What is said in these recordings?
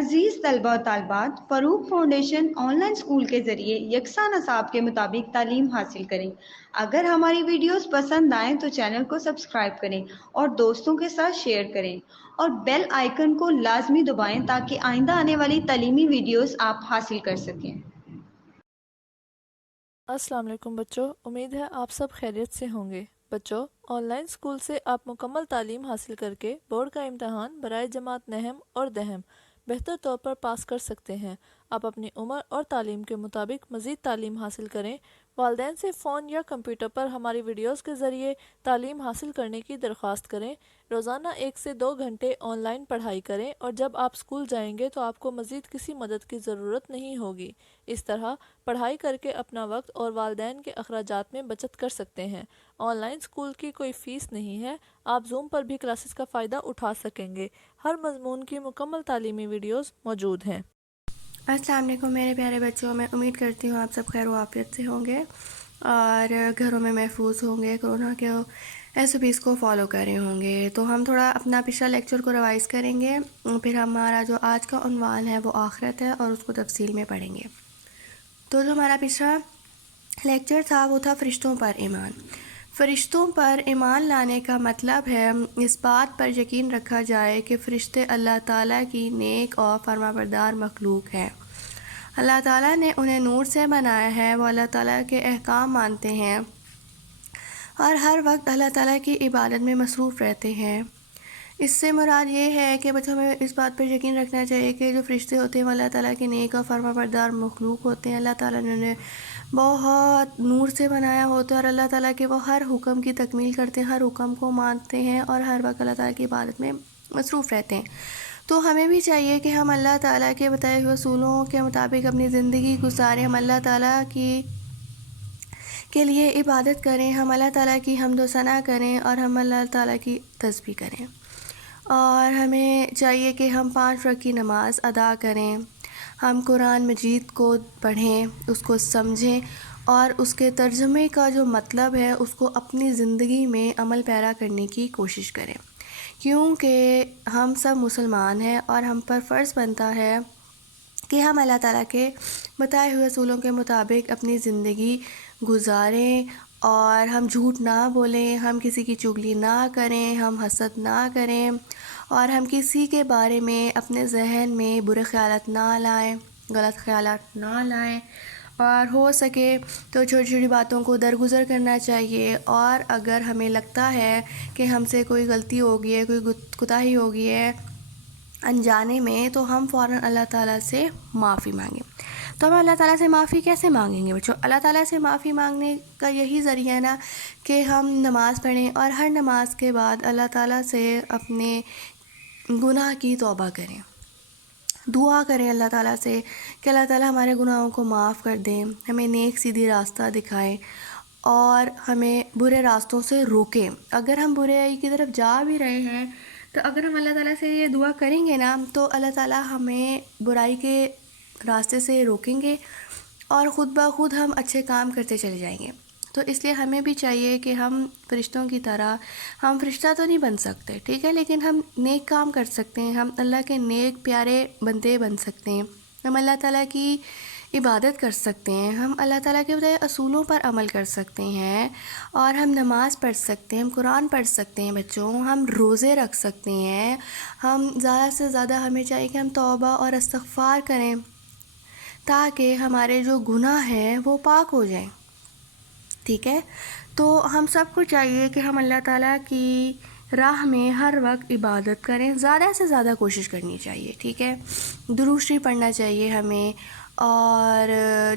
عزیز طلبہ و طالبات، فروغ فاؤنڈیشن آن لائن اسکول کے ذریعے یکساں نصاب کے مطابق تعلیم حاصل کریں۔ اگر ہماری ویڈیوز پسند آئیں تو چینل کو سبسکرائب کریں اور دوستوں کے ساتھ شیئر کریں اور بیل آئیکن کو لازمی دبائیں تاکہ آئندہ آنے والی تعلیمی ویڈیوز آپ حاصل کر سکیں۔ السلام علیکم بچوں، امید ہے آپ سب خیریت سے ہوں گے۔ بچوں، آن لائن اسکول سے آپ مکمل تعلیم حاصل کر کے بورڈ کا امتحان برائے جماعت نہم اور دہم بہتر طور پر پاس کر سکتے ہیں۔ آپ اپنی عمر اور تعلیم کے مطابق مزید تعلیم حاصل کریں۔ والدین سے فون یا کمپیوٹر پر ہماری ویڈیوز کے ذریعے تعلیم حاصل کرنے کی درخواست کریں۔ روزانہ 1 سے 2 گھنٹے آن لائن پڑھائی کریں اور جب آپ اسکول جائیں گے تو آپ کو مزید کسی مدد کی ضرورت نہیں ہوگی۔ اس طرح پڑھائی کر کے اپنا وقت اور والدین کے اخراجات میں بچت کر سکتے ہیں۔ آن لائن اسکول کی کوئی فیس نہیں ہے، آپ زوم پر بھی کلاسز کا فائدہ اٹھا سکیں گے۔ ہر مضمون کی مکمل تعلیمی ویڈیوز موجود ہیں۔ السلام علیکم میرے پیارے بچوں، میں امید کرتی ہوں آپ سب خیر و عافیت سے ہوں گے اور گھروں میں محفوظ ہوں گے، کورونا کے SOPs کو فالو کر رہے ہوں گے۔ تو ہم تھوڑا اپنا پچھلا لیکچر کو ریوائز کریں گے، پھر ہمارا جو آج کا عنوان ہے وہ آخرت ہے اور اس کو تفصیل میں پڑھیں گے۔ تو جو ہمارا پچھلا لیکچر تھا وہ تھا فرشتوں پر ایمان۔ فرشتوں پر ایمان لانے کا مطلب ہے اس بات پر یقین رکھا جائے کہ فرشتے اللہ تعالیٰ کی نیک اور فرمانبردار مخلوق ہے۔ اللہ تعالیٰ نے انہیں نور سے بنایا ہے، وہ اللہ تعالیٰ کے احکام مانتے ہیں اور ہر وقت اللہ تعالیٰ کی عبادت میں مصروف رہتے ہیں۔ اس سے مراد یہ ہے کہ بچوں میں اس بات پر یقین رکھنا چاہیے کہ جو فرشتے ہوتے ہیں وہ اللہ تعالیٰ کے نیک اور فرمانبردار مخلوق ہوتے ہیں۔ اللہ تعالیٰ نے انہیں بہت نور سے بنایا ہوتا ہے اور اللہ تعالیٰ کے وہ ہر حکم کی تکمیل کرتے ہیں، ہر حکم کو مانتے ہیں اور ہر وقت اللہ تعالیٰ کی عبادت میں مصروف رہتے ہیں۔ تو ہمیں بھی چاہیے کہ ہم اللہ تعالیٰ کے بتائے ہوئے اصولوں کے مطابق اپنی زندگی گزاریں، ہم اللہ تعالیٰ کے لیے عبادت کریں، ہم اللہ تعالیٰ کی حمد و ثنا کریں اور ہم اللہ تعالیٰ کی تسبیح کریں۔ اور ہمیں چاہیے کہ ہم 5 وقت کی نماز ادا کریں، ہم قرآن مجید کو پڑھیں، اس کو سمجھیں اور اس کے ترجمے کا جو مطلب ہے اس کو اپنی زندگی میں عمل پیرا کرنے کی کوشش کریں، کیونکہ ہم سب مسلمان ہیں اور ہم پر فرض بنتا ہے کہ ہم اللہ تعالیٰ کے بتائے ہوئے اصولوں کے مطابق اپنی زندگی گزاریں اور ہم جھوٹ نہ بولیں، ہم کسی کی چغلی نہ کریں، ہم حسد نہ کریں اور ہم کسی کے بارے میں اپنے ذہن میں برے خیالات نہ لائیں، غلط خیالات نہ لائیں اور ہو سکے تو چھوٹی چھوٹی باتوں کو درگزر کرنا چاہیے۔ اور اگر ہمیں لگتا ہے کہ ہم سے کوئی غلطی ہو گئی ہے، کوئی کوتاہی ہو گئی ہے انجانے میں، تو ہم فوراً اللہ تعالیٰ سے معافی مانگیں۔ تو ہم اللہ تعالیٰ سے معافی کیسے مانگیں گے بچوں؟ اللہ تعالیٰ سے معافی مانگنے کا یہی ذریعہ ہے نا کہ ہم نماز پڑھیں اور ہر نماز کے بعد اللہ تعالیٰ سے اپنے گناہ کی توبہ کریں، دعا کریں اللہ تعالیٰ سے کہ اللہ تعالیٰ ہمارے گناہوں کو معاف کر دیں، ہمیں نیک سیدھی راستہ دکھائیں اور ہمیں برے راستوں سے روکیں۔ اگر ہم برائی کی طرف جا بھی رہے ہیں تو اگر ہم اللہ تعالیٰ سے یہ دعا کریں گے نا تو اللہ تعالیٰ ہمیں برائی کے راستے سے روکیں گے اور خود بخود ہم اچھے کام کرتے چلے جائیں گے۔ تو اس لیے ہمیں بھی چاہیے کہ ہم فرشتوں کی طرح، ہم فرشتہ تو نہیں بن سکتے ٹھیک ہے، لیکن ہم نیک کام کر سکتے ہیں، ہم اللہ کے نیک پیارے بندے بن سکتے ہیں، ہم اللہ تعالیٰ کی عبادت کر سکتے ہیں، ہم اللہ تعالیٰ کے بتائے اصولوں پر عمل کر سکتے ہیں اور ہم نماز پڑھ سکتے ہیں، ہم قرآن پڑھ سکتے ہیں بچوں، ہم روزے رکھ سکتے ہیں، ہم زیادہ سے زیادہ ہمیں چاہیے کہ ہم توبہ اور استغفار کریں تاکہ ہمارے جو گناہ ہیں وہ پاک ہو جائیں، ٹھیک ہے۔ تو ہم سب کو چاہیے کہ ہم اللہ تعالیٰ کی راہ میں ہر وقت عبادت کریں، زیادہ سے زیادہ کوشش کرنی چاہیے، ٹھیک ہے۔ درود شریف پڑھنا چاہیے ہمیں اور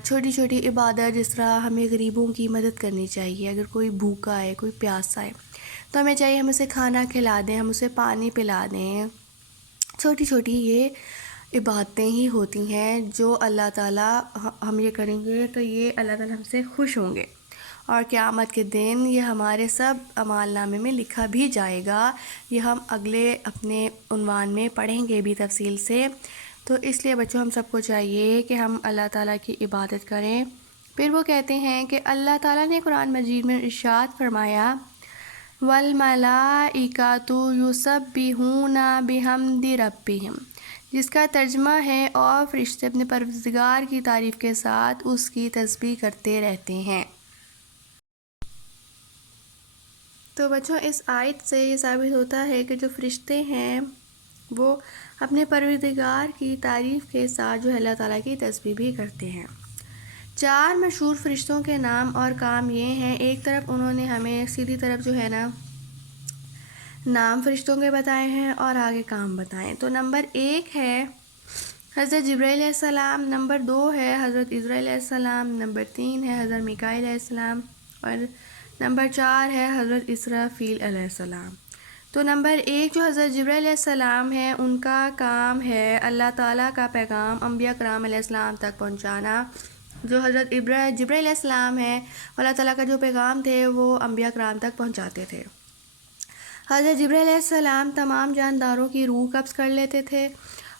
چھوٹی چھوٹی عبادت جس طرح ہمیں غریبوں کی مدد کرنی چاہیے، اگر کوئی بھوکا ہے، کوئی پیاسا ہے تو ہمیں چاہیے ہم اسے کھانا کھلا دیں، ہم اسے پانی پلا دیں۔ چھوٹی چھوٹی یہ عبادتیں ہی ہوتی ہیں جو اللہ تعالیٰ، ہم یہ کریں گے تو یہ اللہ تعالیٰ ہم سے خوش ہوں گے اور قیامت کے دن یہ ہمارے سب اعمال نامے میں لکھا بھی جائے گا۔ یہ ہم اگلے اپنے عنوان میں پڑھیں گے بھی تفصیل سے۔ تو اس لیے بچوں ہم سب کو چاہیے کہ ہم اللہ تعالیٰ کی عبادت کریں۔ پھر وہ کہتے ہیں کہ اللہ تعالیٰ نے قرآن مجید میں ارشاد فرمایا وَالْمَلَائِکَةُ يُسَبِّحُونَ بِحَمْدِ رَبِّهِمْ، جس کا ترجمہ ہے اور فرشتے اپنے پروردگار کی تعریف کے ساتھ اس کی تسبیح کرتے رہتے ہیں۔ تو بچوں اس آیت سے یہ ثابت ہوتا ہے کہ جو فرشتے ہیں وہ اپنے پروردگار کی تعریف کے ساتھ جو ہے اللہ تعالیٰ کی تسبیح بھی کرتے ہیں۔ 4 مشہور فرشتوں کے نام اور کام یہ ہیں۔ ایک طرف انہوں نے ہمیں سیدھی طرف جو ہے نا نام فرشتوں کے بتائے ہیں اور آگے کام بتائیں۔ تو نمبر 1 ہے حضرت جبرائیل علیہ السلام، نمبر 2 ہے حضرت عزرائیل علیہ السلام، نمبر 3 ہے حضرت میکائیل علیہ السلام اور نمبر 4 ہے حضرت اسرافیل علیہ السلام۔ تو نمبر 1 جو حضرت جبرائیل علیہ السلام ہے ان کا کام ہے اللہ تعالیٰ کا پیغام انبیاء کرام علیہ السلام تک پہنچانا۔ جو حضرت جبرائیل علیہ السلام ہے اللہ تعالیٰ کا جو پیغام تھے وہ انبیاء کرام تک پہنچاتے تھے۔ حضرت جبرائیل علیہ السلام تمام جانداروں کی روح قبض کر لیتے تھے،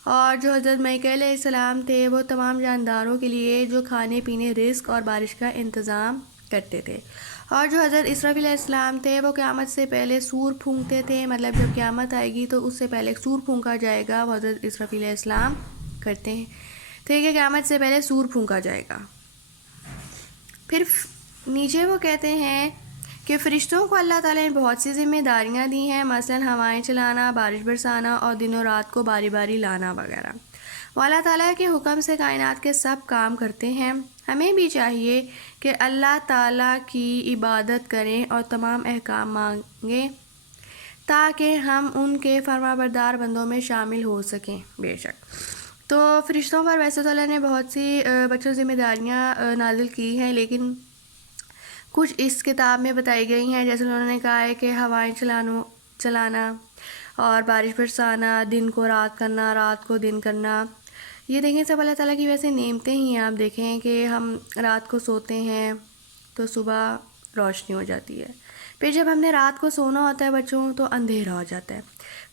اور جو حضرت میکائیل علیہ السلام تھے وہ تمام جانداروں کے لیے جو کھانے پینے رزق اور بارش کا انتظام کرتے تھے، اور جو حضرت اسرافیل علیہ السلام تھے وہ قیامت سے پہلے سور پھونکتے تھے، مطلب جب قیامت آئے گی تو اس سے پہلے ایک سور پھونکا جائے گا، وہ حضرت اسرافیل علیہ السلام کرتے ہیں، ٹھیک ہے، قیامت سے پہلے سور پھونکا جائے گا۔ پھر نیچے وہ کہتے ہیں کہ فرشتوں کو اللہ تعالیٰ نے بہت سی ذمہ داریاں دی ہیں، مثلا ہوائیں چلانا، بارش برسانا اور دن و رات کو باری باری لانا وغیرہ۔ وہ اللہ تعالیٰ کے حکم سے کائنات کے سب کام کرتے ہیں۔ ہمیں بھی چاہیے کہ اللہ تعالیٰ کی عبادت کریں اور تمام احکام مانگیں تاکہ ہم ان کے فرما بردار بندوں میں شامل ہو سکیں۔ بے شک تو فرشتوں پر ویسے تو اللہ نے بہت سی بچوں ذمہ داریاں نازل کی ہیں، لیکن کچھ اس کتاب میں بتائی گئی ہیں، جیسے انہوں نے کہا ہے کہ ہوائیں چلانا اور بارش برسانا، دن کو رات کرنا، رات کو دن کرنا۔ یہ دیکھیں سب اللہ تعالیٰ کی ویسے نعمتیں ہی ہیں۔ آپ دیکھیں کہ ہم رات کو سوتے ہیں تو صبح روشنی ہو جاتی ہے، پھر جب ہم نے رات کو سونا ہوتا ہے بچوں تو اندھیرا ہو جاتا ہے۔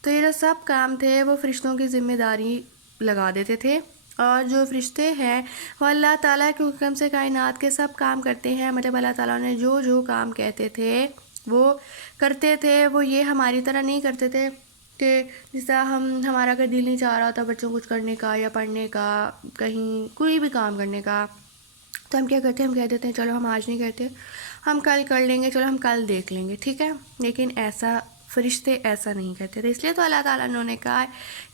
تو یہ جو سب کام تھے وہ فرشتوں کی ذمہ داری لگا دیتے تھے، اور جو فرشتے ہیں وہ اللہ تعالیٰ کے حکم سے کائنات کے سب کام کرتے ہیں، مطلب اللہ تعالیٰ نے جو جو کام کہتے تھے وہ کرتے تھے۔ وہ یہ ہماری طرح نہیں کرتے تھے کہ جس طرح ہمارا اگر دل نہیں چاہ رہا ہوتا بچوں کچھ کرنے کا یا پڑھنے کا، کہیں کوئی بھی کام کرنے کا، تو ہم کیا کرتے ہیں، ہم کہہ دیتے ہیں چلو ہم آج نہیں کرتے، ہم کل کر لیں گے، چلو ہم کل دیکھ لیں گے، ٹھیک ہے۔ لیکن ایسا فرشتے ایسا نہیں کرتے تھے، اس لیے تو اللہ تعالیٰ نے کہا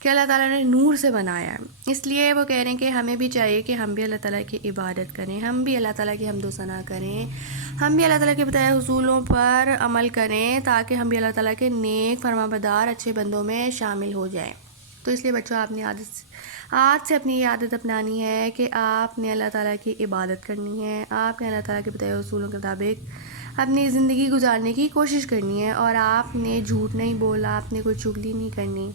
کہ اللہ تعالیٰ نے نور سے بنایا ہے، اس لیے وہ کہہ رہے ہیں کہ ہمیں بھی چاہیے کہ ہم بھی اللہ تعالیٰ کی عبادت کریں، ہم بھی اللہ تعالیٰ کی حمد و ثنا کریں، ہم بھی اللہ تعالیٰ کے بتائے اصولوں پر عمل کریں تاکہ ہم بھی اللہ تعالیٰ کے نیک فرما بردار اچھے بندوں میں شامل ہو جائیں۔ تو اس لیے بچوں آپ نے آج سے اپنی یہ عادت اپنانی ہے کہ آپ نے اللہ تعالیٰ کی عبادت کرنی ہے، آپ نے اللہ تعالیٰ کے بتائے اصولوں کے مطابق اپنی زندگی گزارنے کی کوشش کرنی ہے، اور آپ نے جھوٹ نہیں بولا، آپ نے کوئی چغلی نہیں کرنی،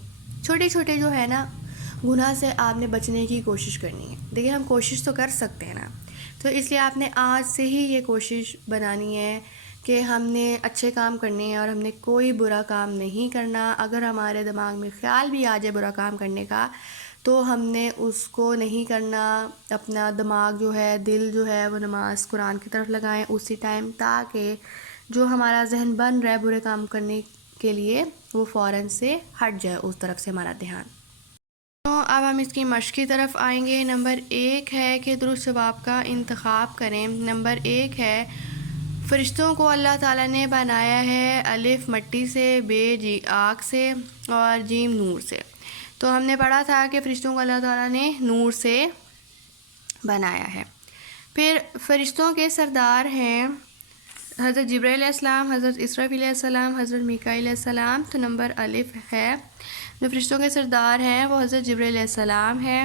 چھوٹے چھوٹے جو ہے نا گناہ سے آپ نے بچنے کی کوشش کرنی ہے۔ دیکھیں ہم کوشش تو کر سکتے ہیں نا، تو اس لیے آپ نے آج سے ہی یہ کوشش بنانی ہے کہ ہم نے اچھے کام کرنے ہیں اور ہم نے کوئی برا کام نہیں کرنا۔ اگر ہمارے دماغ میں خیال بھی آ جائے برا کام کرنے کا تو ہم نے اس کو نہیں کرنا، اپنا دماغ جو ہے، دل جو ہے وہ نماز قرآن کی طرف لگائیں اسی ٹائم، تاکہ جو ہمارا ذہن بن رہا ہے برے کام کرنے کے لیے وہ فوراً سے ہٹ جائے اس طرف سے ہمارا دھیان۔ تو اب ہم اس کی مشق کی طرف آئیں گے۔ نمبر 1 ہے کہ درست جواب کا انتخاب کریں۔ نمبر 1 ہے فرشتوں کو اللہ تعالیٰ نے بنایا ہے الف مٹی سے، بے آگ سے اور جیم نور سے۔ تو ہم نے پڑھا تھا کہ فرشتوں کو اللہ تعالیٰ نے نور سے بنایا ہے۔ پھر فرشتوں کے سردار ہیں حضرت جبرائیل علیہ السلام، حضرت اسرافیل علیہ السلام، حضرت میکائیل علیہ السلام۔ تو نمبر الف ہے جو فرشتوں کے سردار ہیں وہ حضرت جبرائیل علیہ السلام ہے،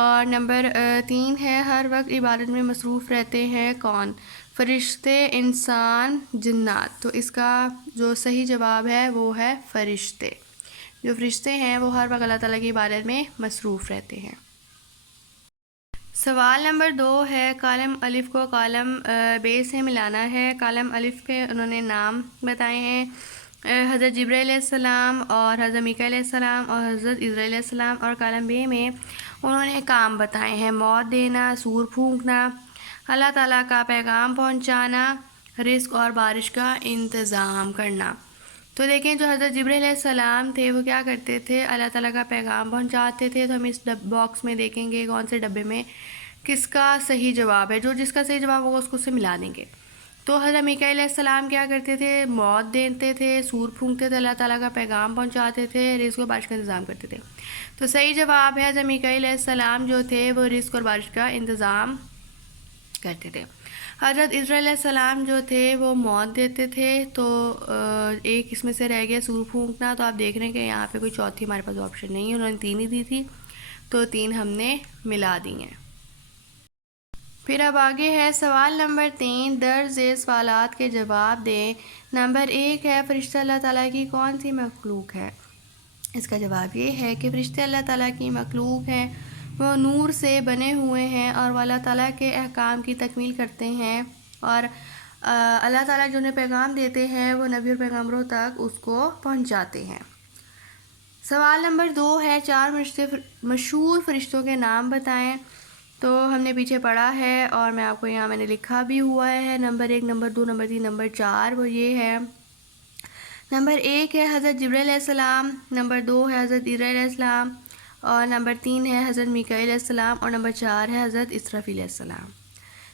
اور نمبر 3 ہے ہر وقت عبادت میں مصروف رہتے ہیں کون؟ فرشتے، انسان، جنات۔ تو اس کا جو صحیح جواب ہے وہ ہے فرشتے۔ جو فرشتے ہیں وہ ہر وقت اللہ تعالیٰ کی عبادت میں مصروف رہتے ہیں۔ سوال نمبر 2 ہے کالم الف کو کالم بے سے ملانا ہے۔ کالم الف کے انہوں نے نام بتائے ہیں حضرت جبرائیل علیہ السلام اور حضرت میکائیل علیہ السلام اور حضرت اسرائیل علیہ السلام، اور کالم بے میں انہوں نے کام بتائے ہیں موت دینا، سور پھونکنا، اللہ تعالیٰ کا پیغام پہنچانا، رزق اور بارش کا انتظام کرنا۔ تو دیکھیں جو حضرت جبرائیل علیہ السلام تھے وہ کیا کرتے تھے، اللہ تعالیٰ کا پیغام پہنچاتے تھے. تو ہم اس باکس میں دیکھیں گے کون سے ڈبے میں کس کا صحیح جواب ہے. جس کا صحیح جواب ہوگا اس کو سے ملا دیں گے. تو حضرت میکائیل علیہ السلام کیا کرتے تھے، موت دیتے تھے، سور پھونکتے تھے، اللہ تعالیٰ کا پیغام پہنچاتے تھے، رزق و بارش کا انتظام کرتے تھے. تو صحیح جواب ہے حضرت میکائیل علیہ السلام جو تھے وہ رزق اور بارش کا انتظام کرتے تھے. حضرت عزرائیل علیہ السلام جو تھے وہ موت دیتے تھے. تو ایک اس میں سے رہ گیا سور پھونکنا. تو آپ دیکھ رہے ہیں کہ یہاں پہ کوئی چوتھی ہمارے پاس آپشن نہیں ہے، انہوں نے 3 ہی دی تھی تو 3 ہم نے ملا دی ہیں. پھر اب آگے ہے سوال نمبر 3، درج ذیل سوالات کے جواب دیں. نمبر 1 ہے فرشتہ اللہ تعالیٰ کی کون سی مخلوق ہے؟ اس کا جواب یہ ہے کہ فرشتے اللہ تعالیٰ کی مخلوق ہیں، وہ نور سے بنے ہوئے ہیں اور وہ اللہ تعالیٰ کے احکام کی تکمیل کرتے ہیں، اور اللہ تعالیٰ جو انہیں پیغام دیتے ہیں وہ نبی اور پیغمبروں تک اس کو پہنچاتے ہیں. سوال نمبر 2 ہے 4 مشہور فرشتوں کے نام بتائیں. تو ہم نے پیچھے پڑھا ہے اور میں آپ کو یہاں میں نے لکھا بھی ہوا ہے. نمبر 1، نمبر 2، نمبر 3، نمبر 4 وہ یہ ہے. نمبر 1 ہے حضرت جبرائیل علیہ السلام، نمبر 2 ہے حضرت عزرائیل علیہ السلام، اور نمبر 3 ہے حضرت میکائیل علیہ السلام، اور نمبر 4 ہے حضرت اسرافیل علیہ السلام.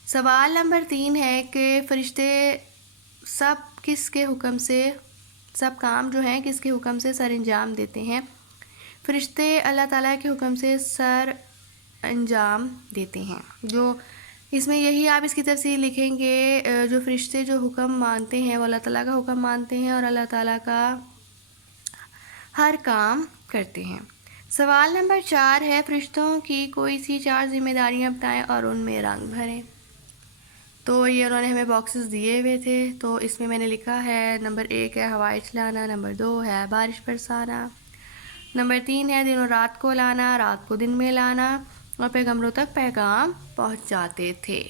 سوال نمبر 3 ہے کہ فرشتے سب کس کے حکم سے، سب کام جو ہیں کس کے حکم سے سر انجام دیتے ہیں؟ فرشتے اللہ تعالیٰ کے حکم سے سر انجام دیتے ہیں. جو اس میں یہی آپ اس کی تفصیل لکھیں گے، جو فرشتے جو حکم مانتے ہیں وہ اللہ تعالیٰ کا حکم مانتے ہیں اور اللہ تعالیٰ کا ہر کام کرتے ہیں. سوال نمبر 4 ہے فرشتوں کی کوئی سی 4 ذمہ داریاں بتائیں اور ان میں رنگ بھریں. تو یہ انہوں نے ہمیں باکسز دیے ہوئے تھے. تو اس میں نے لکھا ہے نمبر 1 ہے ہوائیں چلانا، نمبر 2 ہے بارش برسانا، نمبر 3 ہے دن و رات کو لانا، رات کو دن میں لانا، اور پیغمبروں تک پیغام پہنچاتے تھے.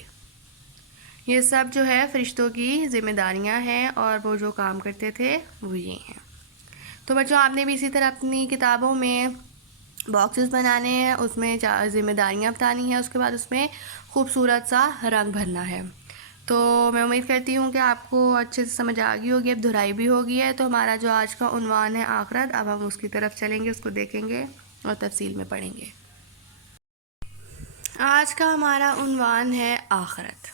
یہ سب جو ہے فرشتوں کی ذمہ داریاں ہیں اور وہ جو کام کرتے تھے وہ یہ ہیں. تو بچوں آپ نے بھی اسی طرح اپنی کتابوں میں باکسز بنانے ہیں، اس میں ذمہ داریاں بتانی ہیں، اس کے بعد اس میں خوبصورت سا رنگ بھرنا ہے. تو میں امید کرتی ہوں کہ آپ کو اچھے سے سمجھ آ گئی ہوگی، اب دہرائی بھی ہو گئی ہے. تو ہمارا جو آج کا عنوان ہے آخرت، اب ہم اس کی طرف چلیں گے، اس کو دیکھیں گے اور تفصیل میں پڑھیں گے. آج کا ہمارا عنوان ہے آخرت.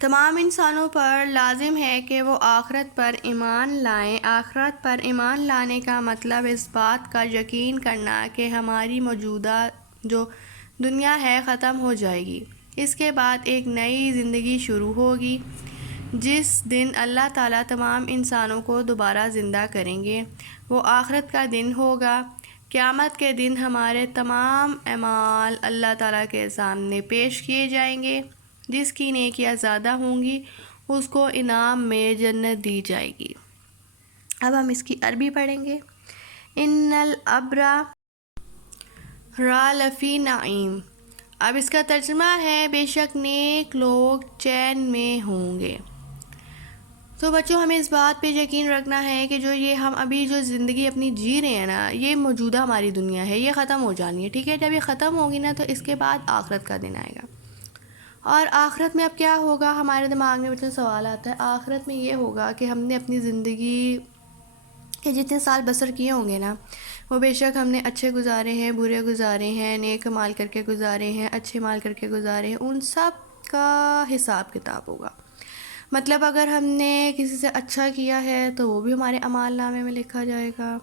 تمام انسانوں پر لازم ہے کہ وہ آخرت پر ایمان لائیں. آخرت پر ایمان لانے کا مطلب اس بات کا یقین کرنا کہ ہماری موجودہ جو دنیا ہے ختم ہو جائے گی، اس کے بعد ایک نئی زندگی شروع ہوگی جس دن اللہ تعالیٰ تمام انسانوں کو دوبارہ زندہ کریں گے. وہ آخرت کا دن ہوگا. قیامت کے دن ہمارے تمام اعمال اللہ تعالیٰ کے سامنے پیش کیے جائیں گے. جس کی نیکیاں زیادہ ہوں گی اس کو انعام میں جنت دی جائے گی. اب ہم اس کی عربی پڑھیں گے. ان الابرار لفی نعیم. اب اس کا ترجمہ ہے بے شک نیک لوگ چین میں ہوں گے. تو بچوں ہمیں اس بات پہ یقین رکھنا ہے کہ جو یہ ہم ابھی جو زندگی اپنی جی رہے ہیں نا، یہ موجودہ ہماری دنیا ہے، یہ ختم ہو جانی ہے. ٹھیک ہے، جب یہ ختم ہوگی نا تو اس کے بعد آخرت کا دن آئے گا. اور آخرت میں اب کیا ہوگا، ہمارے دماغ میں بچوں سوال آتا ہے. آخرت میں یہ ہوگا کہ ہم نے اپنی زندگی کے جتنے سال بسر کیے ہوں گے نا، وہ بے شک ہم نے اچھے گزارے ہیں، برے گزارے ہیں، نیک مال کر کے گزارے ہیں، اچھے مال کر کے گزارے ہیں، ان سب کا حساب کتاب ہوگا. مطلب اگر ہم نے کسی سے اچھا کیا ہے تو وہ بھی ہمارے اعمال نامے میں لکھا جائے گا،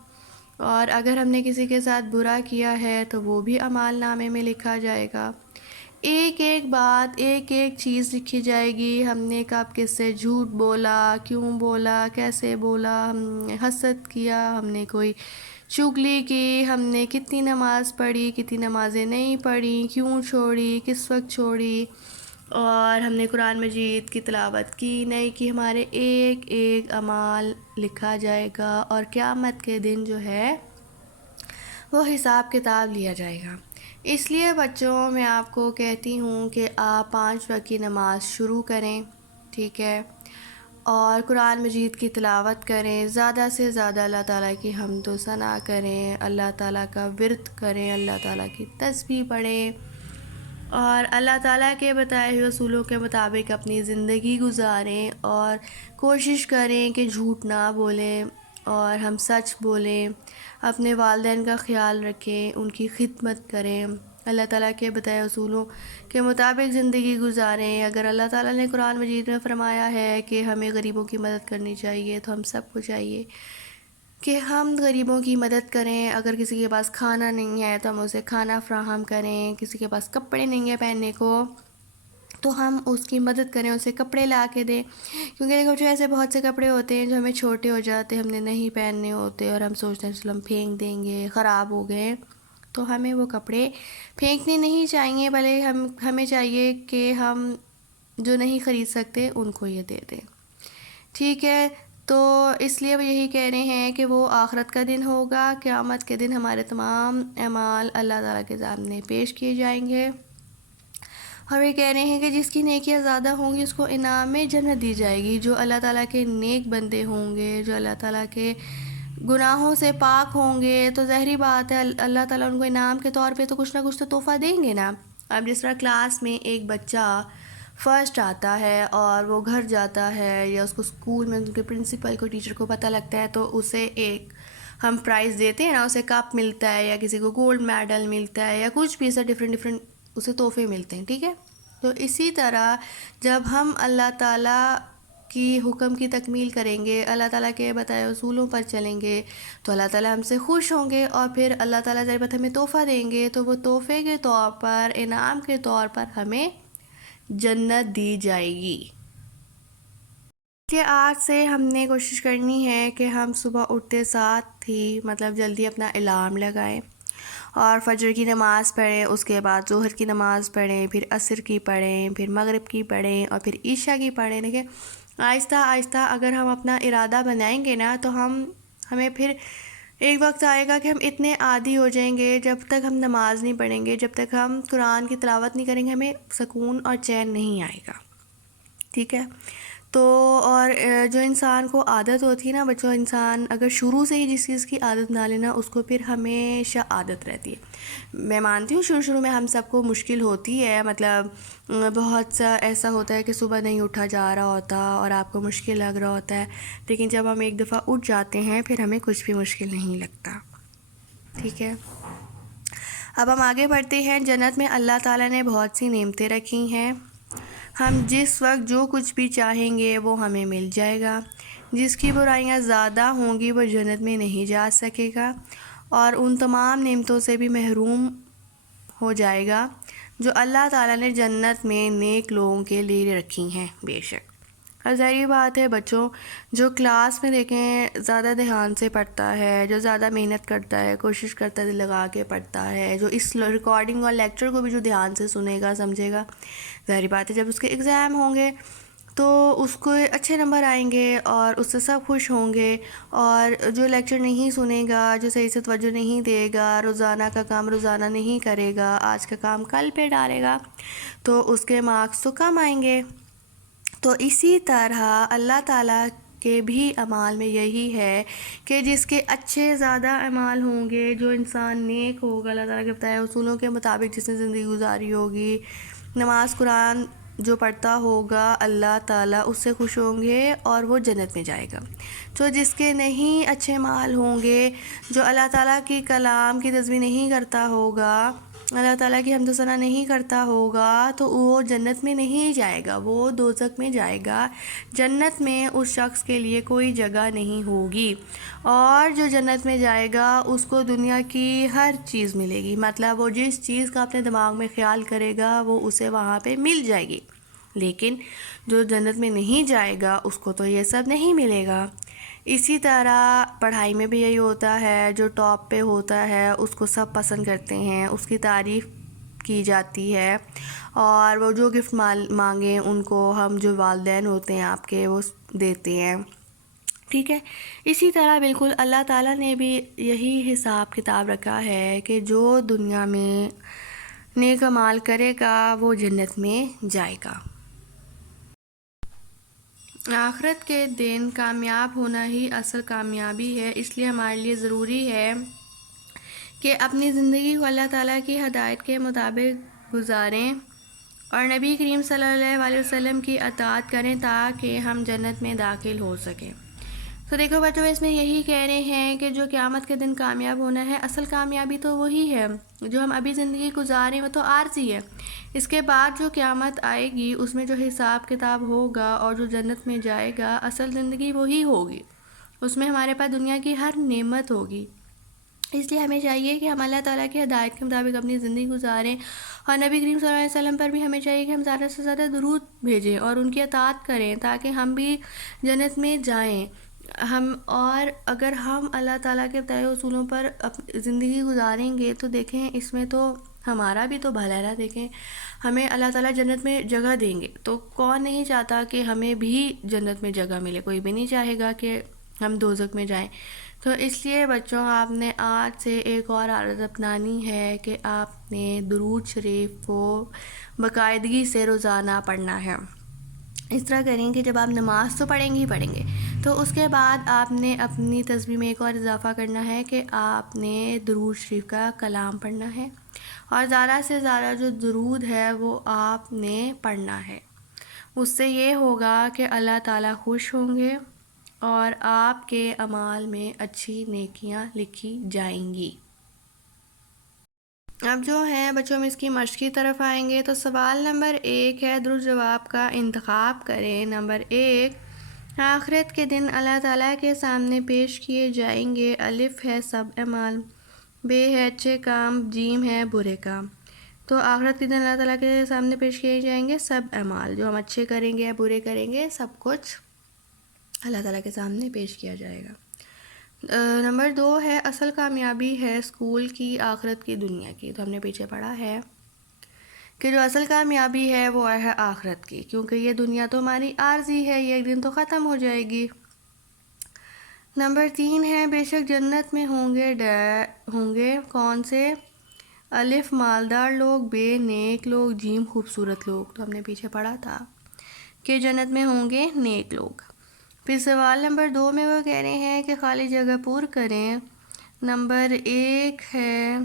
اور اگر ہم نے کسی کے ساتھ برا کیا ہے تو وہ بھی اعمال نامے میں لکھا جائے گا. ایک ایک بات، ایک ایک چیز لکھی جائے گی. ہم نے کب کس سے جھوٹ بولا، کیوں بولا، کیسے بولا، ہم نے حسد کیا، ہم نے کوئی چغلی کی، ہم نے کتنی نماز پڑھی، کتنی نمازیں نہیں پڑھی، کیوں چھوڑی، کس وقت چھوڑی، اور ہم نے قرآن مجید کی تلاوت کی نہیں کی. ہمارے ایک ایک اعمال لکھا جائے گا اور قیامت کے دن جو ہے وہ حساب کتاب لیا جائے گا. اس لیے بچوں میں آپ کو کہتی ہوں کہ آپ 5 وقت کی نماز شروع کریں، ٹھیک ہے، اور قرآن مجید کی تلاوت کریں، زیادہ سے زیادہ اللہ تعالیٰ کی حمد و ثنا کریں، اللہ تعالیٰ کا ورد کریں، اللہ تعالیٰ کی تسبیح پڑھیں، اور اللہ تعالیٰ کے بتائے ہوئے اصولوں کے مطابق اپنی زندگی گزاریں اور کوشش کریں کہ جھوٹ نہ بولیں اور ہم سچ بولیں، اپنے والدین کا خیال رکھیں، ان کی خدمت کریں، اللہ تعالیٰ کے بتائے اصولوں کے مطابق زندگی گزاریں۔ اگر اللہ تعالیٰ نے قرآن مجید میں فرمایا ہے کہ ہمیں غریبوں کی مدد کرنی چاہیے، تو ہم سب کو چاہیے کہ ہم غریبوں کی مدد کریں۔ اگر کسی کے پاس کھانا نہیں ہے تو ہم اسے کھانا فراہم کریں، کسی کے پاس کپڑے نہیں ہیں پہننے کو تو ہم اس کی مدد کریں، اسے کپڑے لا کے دیں، کیونکہ دیکھو جو ایسے بہت سے کپڑے ہوتے ہیں جو ہمیں چھوٹے ہو جاتے ہیں، ہم نے نہیں پہننے ہوتے اور ہم سوچتے ہیں چلو ہم پھینک دیں گے، خراب ہو گئے، تو ہمیں وہ کپڑے پھینکنے نہیں چاہیے، بلکہ ہمیں چاہیے کہ ہم جو نہیں خرید سکتے ان کو یہ دے دیں، ٹھیک ہے؟ تو اس لیے وہ یہی کہہ رہے ہیں کہ وہ آخرت کا دن ہوگا، قیامت کے دن ہمارے تمام اعمال اللہ تعالیٰ کے سامنے پیش کیے جائیں گے، اور یہ کہہ رہے ہیں کہ جس کی نیکیاں زیادہ ہوں گی اس کو انعام میں جنت دی جائے گی۔ جو اللہ تعالیٰ کے نیک بندے ہوں گے، جو اللہ تعالیٰ کے گناہوں سے پاک ہوں گے، تو ظاہری بات ہے اللہ تعالیٰ ان کو انعام کے طور پہ تو کچھ نہ کچھ تو تحفہ دیں گے نا۔ اب جس طرح کلاس میں ایک بچہ فرسٹ آتا ہے اور وہ گھر جاتا ہے یا اس کو اسکول میں ان کے پرنسپل کو، ٹیچر کو پتہ لگتا ہے تو اسے ایک ہم پرائز دیتے ہیں نا، اسے کپ ملتا ہے یا کسی کو گولڈ میڈل ملتا ہے یا کچھ بھی ایسا ڈفرینٹ اسے تحفے ملتے ہیں، ٹھیک ہے؟ تو اسی طرح جب ہم اللہ تعالیٰ کی حکم کی تکمیل کریں گے، اللہ تعالیٰ کے بتائے اصولوں پر چلیں گے، تو اللہ تعالیٰ ہم سے خوش ہوں گے، اور پھر اللہ تعالیٰ جب ہمیں تحفہ دیں گے تو وہ تحفے کے طور پر، انعام کے طور پر ہمیں جنت دی جائے گی۔ کہ آج سے ہم نے کوشش کرنی ہے کہ ہم صبح اٹھتے ساتھ ہی جلدی اپنا الارم لگائیں اور فجر کی نماز پڑھیں، اس کے بعد ظہر کی نماز پڑھیں، پھر عصر کی پڑھیں، پھر مغرب کی پڑھیں اور پھر عشاء کی پڑھیں۔ دیکھیں آہستہ آہستہ اگر ہم اپنا ارادہ بنائیں گے نا تو ہمیں پھر ایک وقت آئے گا کہ ہم اتنے عادی ہو جائیں گے، جب تک ہم نماز نہیں پڑھیں گے، جب تک ہم قرآن کی تلاوت نہیں کریں گے، ہمیں سکون اور چین نہیں آئے گا، ٹھیک ہے؟ تو اور جو انسان کو عادت ہوتی ہے نا بچوں، انسان اگر شروع سے ہی جس چیز کی عادت نہ لینا، اس کو پھر ہمیشہ عادت رہتی ہے۔ میں مانتی ہوں شروع میں ہم سب کو مشکل ہوتی ہے، بہت سا ایسا ہوتا ہے کہ صبح نہیں اٹھا جا رہا ہوتا اور آپ کو مشکل لگ رہا ہوتا ہے، لیکن جب ہم ایک دفعہ اٹھ جاتے ہیں پھر ہمیں کچھ بھی مشکل نہیں لگتا، ٹھیک ہے؟ اب ہم آگے بڑھتے ہیں۔ جنت میں اللہ تعالیٰ نے بہت سی نعمتیں رکھی ہیں، ہم جس وقت جو کچھ بھی چاہیں گے وہ ہمیں مل جائے گا۔ جس کی برائیاں زیادہ ہوں گی وہ جنت میں نہیں جا سکے گا اور ان تمام نعمتوں سے بھی محروم ہو جائے گا جو اللہ تعالیٰ نے جنت میں نیک لوگوں کے لیے رکھی ہیں، بے شک۔ اور ظاہری بات ہے بچوں، جو کلاس میں دیکھیں زیادہ دھیان سے پڑھتا ہے، جو زیادہ محنت کرتا ہے، کوشش کرتا ہے، دل لگا کے پڑھتا ہے، جو اس ریکارڈنگ اور لیکچر کو بھی جو دھیان سے سنے گا، سمجھے گا، ظاہری بات ہے جب اس کے ایگزام ہوں گے تو اس کو اچھے نمبر آئیں گے اور اس سے سب خوش ہوں گے۔ اور جو لیکچر نہیں سنے گا، جو صحیح سے توجہ نہیں دے گا، روزانہ کا کام روزانہ نہیں کرے گا، آج کا کام کل پہ ڈالے گا، تو اس کے مارکس تو کم آئیں گے۔ تو اسی طرح اللہ تعالیٰ کے بھی اعمال میں یہی ہے کہ جس کے اچھے زیادہ اعمال ہوں گے، جو انسان نیک ہوگا، اللہ تعالیٰ کے بتائے اصولوں کے مطابق جس نے زندگی گزاری ہوگی، نماز قرآن جو پڑھتا ہوگا، اللہ تعالیٰ اس سے خوش ہوں گے اور وہ جنت میں جائے گا۔ تو جس کے نہیں اچھے مال ہوں گے، جو اللہ تعالیٰ کی کلام کی تسبیح نہیں کرتا ہوگا، اللہ تعالیٰ کی حمد و ثنا نہیں کرتا ہوگا، تو وہ جنت میں نہیں جائے گا، وہ دوزخ میں جائے گا۔ جنت میں اس شخص کے لیے کوئی جگہ نہیں ہوگی، اور جو جنت میں جائے گا اس کو دنیا کی ہر چیز ملے گی، وہ جس چیز کا اپنے دماغ میں خیال کرے گا وہ اسے وہاں پہ مل جائے گی۔ لیکن جو جنت میں نہیں جائے گا اس کو تو یہ سب نہیں ملے گا۔ اسی طرح پڑھائی میں بھی یہی ہوتا ہے، جو ٹاپ پہ ہوتا ہے اس کو سب پسند کرتے ہیں، اس کی تعریف کی جاتی ہے، اور وہ جو گفٹ مانگیں ان کو ہم جو والدین ہوتے ہیں آپ کے وہ دیتے ہیں، ٹھیک ہے؟ اسی طرح بالکل اللہ تعالیٰ نے بھی یہی حساب کتاب رکھا ہے کہ جو دنیا میں نیک اعمال کرے گا وہ جنت میں جائے گا۔ آخرت کے دن کامیاب ہونا ہی اصل کامیابی ہے، اس لیے ہمارے لیے ضروری ہے کہ اپنی زندگی کو اللہ تعالیٰ کی ہدایت کے مطابق گزاریں اور نبی کریم صلی اللہ علیہ وسلم کی اطاعت کریں تاکہ ہم جنت میں داخل ہو سکیں۔ تو دیکھو بچوں، اس میں یہی کہہ رہے ہیں کہ جو قیامت کے دن کامیاب ہونا ہے، اصل کامیابی تو وہی ہے جو ہم ابھی زندگی گزاریں، وہ تو عارضی ہے۔ اس کے بعد جو قیامت آئے گی اس میں جو حساب کتاب ہوگا اور جو جنت میں جائے گا، اصل زندگی وہی ہوگی، اس میں ہمارے پاس دنیا کی ہر نعمت ہوگی۔ اس لیے ہمیں چاہیے کہ ہم اللہ تعالیٰ کی ہدایت کے مطابق اپنی زندگی گزاریں، اور نبی کریم صلی اللہ علیہ وسلم پر بھی ہمیں چاہیے کہ ہم زیادہ سے زیادہ درود بھیجیں اور ان کی اطاعت کریں تاکہ ہم بھی جنت میں جائیں۔ اور اگر ہم اللہ تعالیٰ کے بتائے اصولوں پر زندگی گزاریں گے تو دیکھیں اس میں تو ہمارا بھی تو بھلا ہے۔ دیکھیں ہمیں اللہ تعالیٰ جنت میں جگہ دیں گے، تو کون نہیں چاہتا کہ ہمیں بھی جنت میں جگہ ملے؟ کوئی بھی نہیں چاہے گا کہ ہم دوزخ میں جائیں۔ تو اس لیے بچوں، آپ نے آج سے ایک اور عادت اپنانی ہے کہ آپ نے درود شریف کو باقاعدگی سے روزانہ پڑھنا ہے۔ اس طرح کریں کہ جب آپ نماز تو پڑھیں گے تو اس کے بعد آپ نے اپنی تسبیح میں ایک اور اضافہ کرنا ہے کہ آپ نے درود شریف کا کلام پڑھنا ہے، اور زیادہ سے زیادہ جو درود ہے وہ آپ نے پڑھنا ہے۔ اس سے یہ ہوگا کہ اللہ تعالیٰ خوش ہوں گے اور آپ کے اعمال میں اچھی نیکیاں لکھی جائیں گی۔ اب جو ہیں بچوں، ہم اس کی مشق کی طرف آئیں گے۔ تو سوال نمبر 1 ہے، درست جواب کا انتخاب کریں۔ نمبر 1، آخرت کے دن اللہ تعالیٰ کے سامنے پیش کیے جائیں گے۔ الف ہے سب اعمال، بے ہے اچھے کام، جیم ہے برے کام۔ تو آخرت کے دن اللہ تعالیٰ کے سامنے پیش کیے جائیں گے سب اعمال، جو ہم اچھے کریں گے یا برے کریں گے، سب کچھ اللہ تعالیٰ کے سامنے پیش کیا جائے گا۔ نمبر 2 ہے، اصل کامیابی ہے اسکول کی آخرت کی دنیا کی۔ تو ہم نے پیچھے پڑھا ہے کہ جو اصل کامیابی ہے وہ ہے آخرت کی، کیونکہ یہ دنیا تو ہماری عارضی ہے، یہ ایک دن تو ختم ہو جائے گی۔ نمبر 3 ہے، بے شک جنت میں ہوں گے کون سے؟ الف مالدار لوگ، بے نیک لوگ، جیم خوبصورت لوگ۔ تو ہم نے پیچھے پڑھا تھا کہ جنت میں ہوں گے نیک لوگ۔ پھر سوال نمبر 2 میں وہ کہہ رہے ہیں کہ خالی جگہ پور کریں۔ نمبر 1 ہے،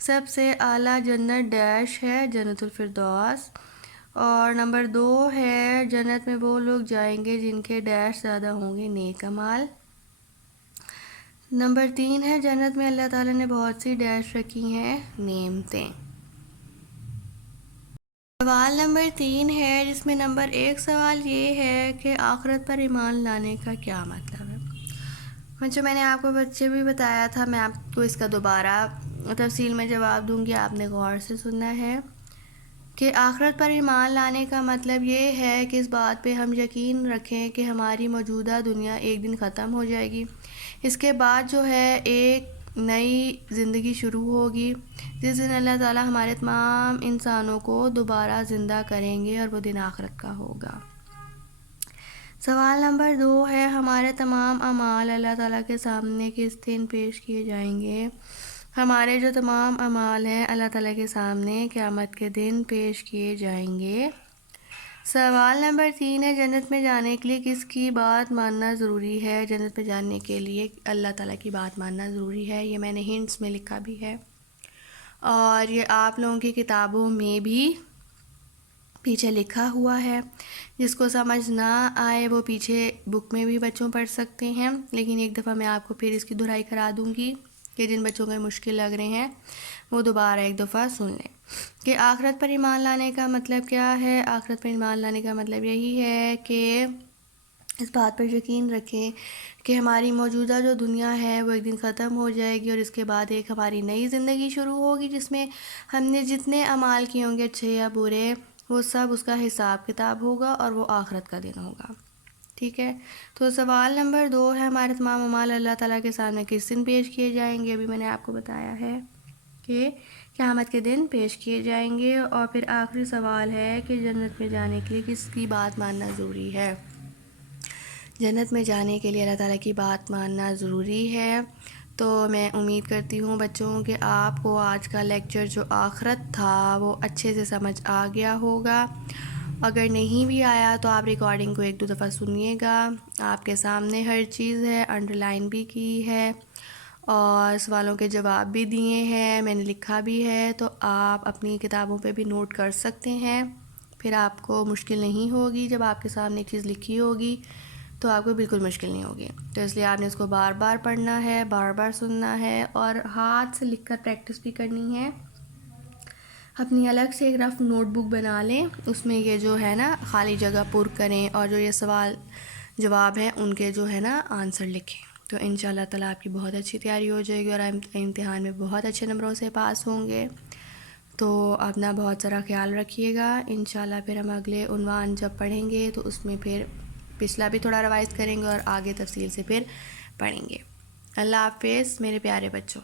سب سے اعلیٰ جنت ڈیش ہے جنت الفردوس، اور نمبر 2 ہے، جنت میں وہ لوگ جائیں گے جن کے ڈیش زیادہ ہوں گے نیک اعمال۔ نمبر 3 ہے، جنت میں اللہ تعالیٰ نے بہت سی ڈیش رکھی ہیں نعمتیں۔ سوال نمبر 3 ہے، جس میں نمبر 1 سوال یہ ہے کہ آخرت پر ایمان لانے کا کیا مطلب ہے؟ جو میں نے آپ کو بچے بھی بتایا تھا، میں آپ کو اس کا دوبارہ تفصیل میں جواب دوں گی، آپ نے غور سے سننا ہے کہ آخرت پر ایمان لانے کا مطلب یہ ہے کہ اس بات پہ ہم یقین رکھیں کہ ہماری موجودہ دنیا ایک دن ختم ہو جائے گی، اس کے بعد جو ہے ایک نئی زندگی شروع ہوگی، جس دن اللہ تعالیٰ ہمارے تمام انسانوں کو دوبارہ زندہ کریں گے، اور وہ دن آخرت کا ہوگا۔ سوال نمبر 2 ہے، ہمارے تمام اعمال اللہ تعالیٰ کے سامنے کس دن پیش کیے جائیں گے؟ ہمارے جو تمام اعمال ہیں اللہ تعالیٰ کے سامنے قیامت کے دن پیش کیے جائیں گے۔ سوال نمبر 3 ہے، جنت میں جانے کے لیے کس کی بات ماننا ضروری ہے؟ جنت میں جانے کے لیے اللہ تعالیٰ کی بات ماننا ضروری ہے، یہ میں نے ہنٹس میں لکھا بھی ہے، اور یہ آپ لوگوں کی کتابوں میں بھی پیچھے لکھا ہوا ہے۔ جس کو سمجھ نہ آئے وہ پیچھے بک میں بھی بچوں پڑھ سکتے ہیں، لیکن ایک دفعہ میں آپ کو پھر اس کی دہرائی کرا دوں گی کہ جن بچوں کو مشکل لگ رہے ہیں وہ دوبارہ ایک دفعہ سن لیں کہ آخرت پر ایمان لانے کا مطلب کیا ہے۔ آخرت پر ایمان لانے کا مطلب یہی ہے کہ اس بات پر یقین رکھیں کہ ہماری موجودہ جو دنیا ہے وہ ایک دن ختم ہو جائے گی، اور اس کے بعد ایک ہماری نئی زندگی شروع ہوگی، جس میں ہم نے جتنے اعمال کیے ہوں گے اچھے یا برے، وہ سب اس کا حساب کتاب ہوگا، اور وہ آخرت کا دن ہوگا۔ ٹھیک ہے، تو سوال نمبر 2 ہے، ہمارے تمام اعمال اللہ تعالیٰ کے سامنے کس دن پیش کیے جائیں گے؟ ابھی میں نے آپ کو بتایا ہے کہ قیامت کے دن پیش کیے جائیں گے۔ اور پھر آخری سوال ہے کہ جنت میں جانے کے لیے کس کی بات ماننا ضروری ہے؟ جنت میں جانے کے لیے اللہ تعالیٰ کی بات ماننا ضروری ہے۔ تو میں امید کرتی ہوں بچوں کہ آپ کو آج کا لیکچر جو آخرت تھا وہ اچھے سے سمجھ آ گیا ہوگا۔ اگر نہیں بھی آیا تو آپ ریکارڈنگ کو 1-2 دفعہ سنیے گا، آپ کے سامنے ہر چیز ہے، انڈر لائن بھی کی ہے، اور سوالوں کے جواب بھی دیے ہیں، میں نے لکھا بھی ہے، تو آپ اپنی کتابوں پہ بھی نوٹ کر سکتے ہیں، پھر آپ کو مشکل نہیں ہوگی۔ جب آپ کے سامنے ایک چیز لکھی ہوگی تو آپ کو بالکل مشکل نہیں ہوگی، تو اس لیے آپ نے اس کو بار بار پڑھنا ہے، بار بار سننا ہے، اور ہاتھ سے لکھ کر پریکٹس بھی کرنی ہے۔ اپنی الگ سے ایک رف نوٹ بک بنا لیں، اس میں یہ جو ہے نا خالی جگہ پر کریں، اور جو یہ سوال جواب ہیں ان کے جو ہے نا آنسر لکھیں، تو انشاءاللہ تعالیٰ آپ کی بہت اچھی تیاری ہو جائے گی اور آپ امتحان میں بہت اچھے نمبروں سے پاس ہوں گے۔ تو اپنا بہت سارا خیال رکھیے گا۔ انشاءاللہ پھر ہم اگلے عنوان جب پڑھیں گے تو اس میں پھر پچھلا بھی تھوڑا ریوائز کریں گے اور آگے تفصیل سے پھر پڑھیں گے۔ اللہ حافظ میرے پیارے بچوں۔